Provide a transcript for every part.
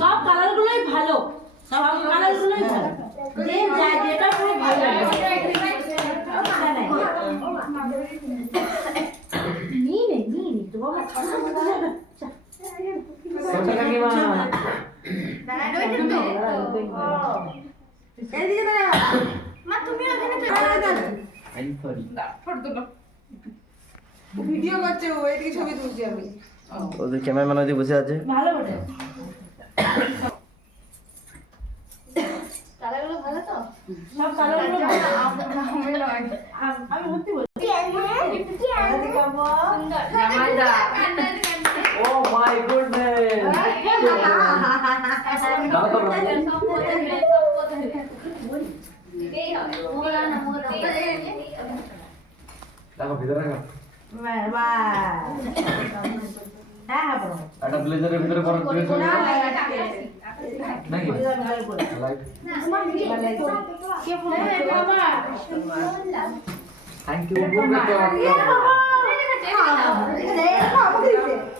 সব কালারগুলোই ভালো, সব কালারগুলোই ভালো, যে যেটা পুরো ভালো লাগে। নিয়ে তো বাবা ঠান্ডা মতো হবে। ছোট কাকিমা এদিকে দাঁড়া মা, তুমি ওখানে দাঁড়া। আই সরি ফটো তুলো, ভিডিও করছে ও, এদিকে ছবি তুলছি আমি। ওদের ক্যামেরাম্যান ওদিকে বসে আছে। ভালো বটে, কালারগুলো ভালো তো, সব কালারগুলো ভালো। আমি সত্যি বলছি, জামাইদা ও মাই গুডনেস দাও তো দেখো ভিতরে রাখো একটা ব্লেজারের ভিতরে পরে ড্রেস হবে নাকি লাইট থ্যাংক ইউ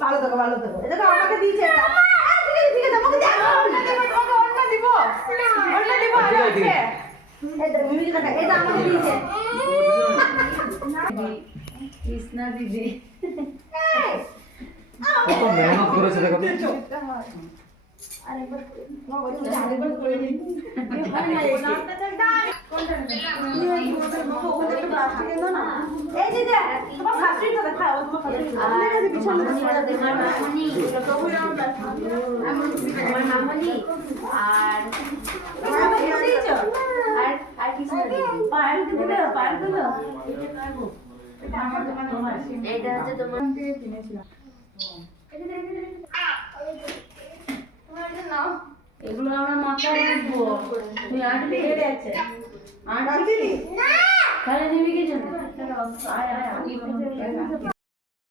ভালো থাকো, ভালো থাকো। এটা তো আমাকে দিয়েছে, এটা ঠিক আছে, আমাকে দাও। এটা আমাকে দিয়েছে কৃষ্ণা দিদি। কত মেহনত করেছে দেখো তো। এগুলো আমরা মাথায় রাখবো। তুই আটকে গেছে, আটকে তাহলে নিবি কি জন্য?